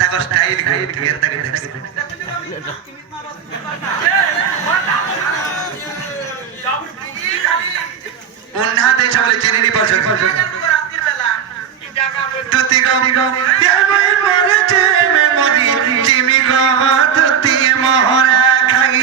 তাকো স্টাইল কই থেকে তাকে দেখছ উন্না দেশ বলে চিনি নি পছন্দ তুতি গো এ মই মরেছে মেমরি চিমি গো তুতি মোহরা খাই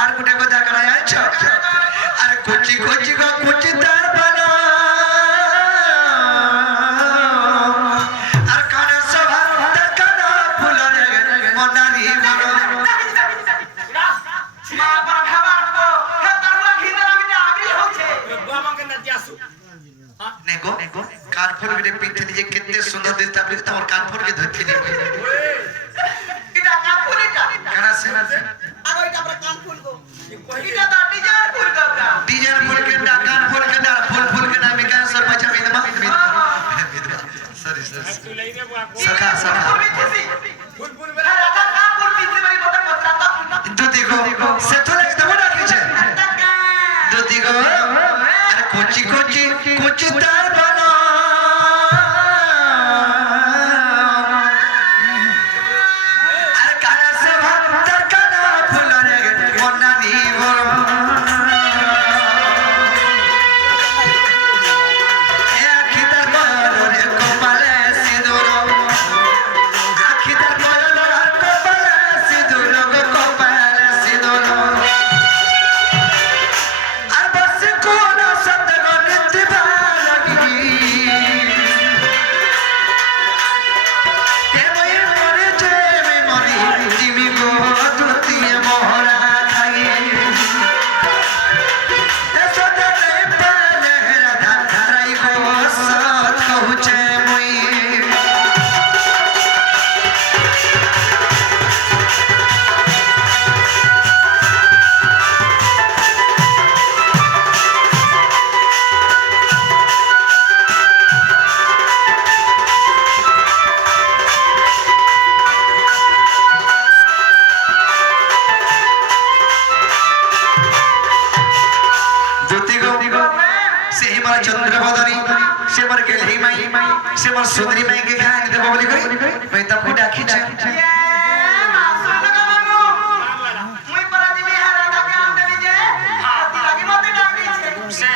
আর কোটে কথা করায় আছো আর কুচি কুচি গো কুচি তার বানা আর কানা সভা তার কানা ফুলরে মনারি বড় মা পর খাবার কো হে তারুয়া ঘিরে আমি আগরি হচ্ছে বাবাকে না দিয়াসু নেগো কানফুল কে পিঠে দিয়ে কেতে সুন্দর দিতা আপনি তোমার কানফুল কে ধরতে দিবে এটা কানফুল এটা কানা সে আর ওইটা আমরা কানফুল গো এটা তো ডিজাইন ফুল গবরা ডিজাইন ফুল के कान फूल के ना फूल के नाम का सर बचा विधवा सॉरी सखा फूल में राधा का फूल पीछे भाई बता तो देखो से तो लगता बड़ा पीछे तो देखो अरे कोची कोची कोची तार बना अरे काना से भक्तर काना फूल रे मोना नी से मोर सुंदरी माई के खाए नहीं देबो बोली कोई मैं तब को डाकी छ ये मासुल लगा बाबू मुई परादी में हारा डाके आम देबी जे हाथी लागी मते डाकी छे से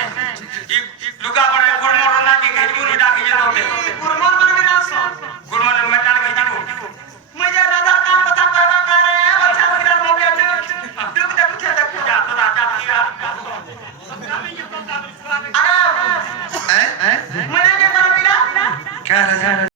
लुगा बड़े गुरमोर ना के घेजबुनी डाकी जे दोते गुरमोर मन में रासो गुरमोर में डाल के जीबो मुई जे राजा काम बता करबा करे अच्छा फिर मौके दुख देखु छे देखु जा तो राजा किया